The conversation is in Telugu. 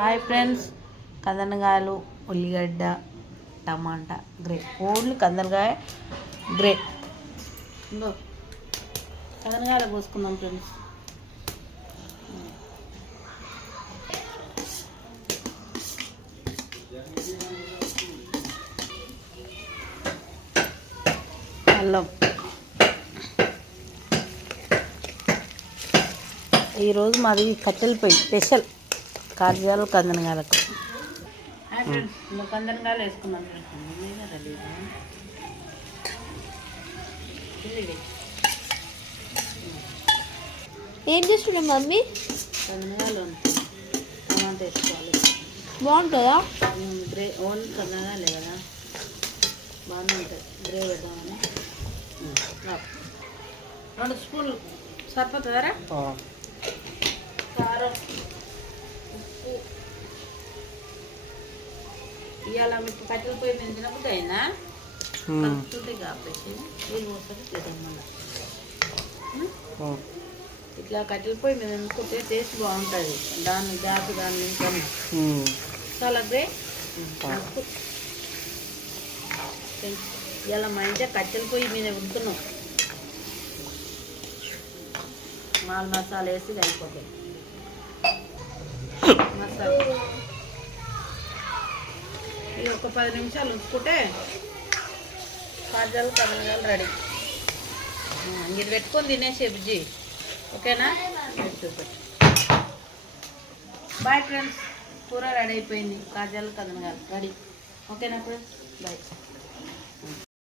హాయ్ ఫ్రెండ్స్, కందనకాయలు, ఉల్లిగడ్డ, టమాటా, గ్రే. ఓన్లీ కందనకాయ గ్రే. ఇంకో కందనకాయలు పోసుకుందాం ఫ్రెండ్స్. అల్లం. ఈరోజు మాది కట్టెల పొయ్యి స్పెషల్ కార్యాలు కందనకాయలకు. కందనకాయలు వేసుకున్నాం. ఏం చేస్తున్నాం మమ్మీ? కందనకాయలు టమాటా వేసుకోవాలి. బాగుంటుందా? గ్రే ఓన్లీ కందనకాయలే కదా, బాగానే ఉంటుంది. గ్రే పెడదామని 2 స్పూన్లు సరిపోతుందరా? కారం, ఉప్పు. ఇవాళ మీకు కట్టెల పొయ్యి మీద తినకపోతే అయినా కలుపుతుంటే కాపేసి నీళ్ళు పోస్తుంది లేదా మళ్ళీ ఇట్లా కట్టెల పొయ్యి మీద అనుకుంటే టేస్ట్ బాగుంటుంది. దాన్ని ఇంకా చాలా గ్రే. ఇలా మా ఇంట్లో కట్టెల పొయ్యి మీద ఉంటున్నాం. మసాలా వేసి అయిపోతాయి. మసాలా ఇది ఒక 10 నిమిషాలు ఉంచుకుంటే కాజాలు కందనకాయలు రెడీ. ఇది పెట్టుకొని తినేసే బుజ్జి, ఓకేనా? బాయ్ ఫ్రెండ్స్, కూర రెడీ అయిపోయింది. కాజాలు కందనకాయలు రెడీ, ఓకేనా ఫ్రెండ్స్? బాయ్.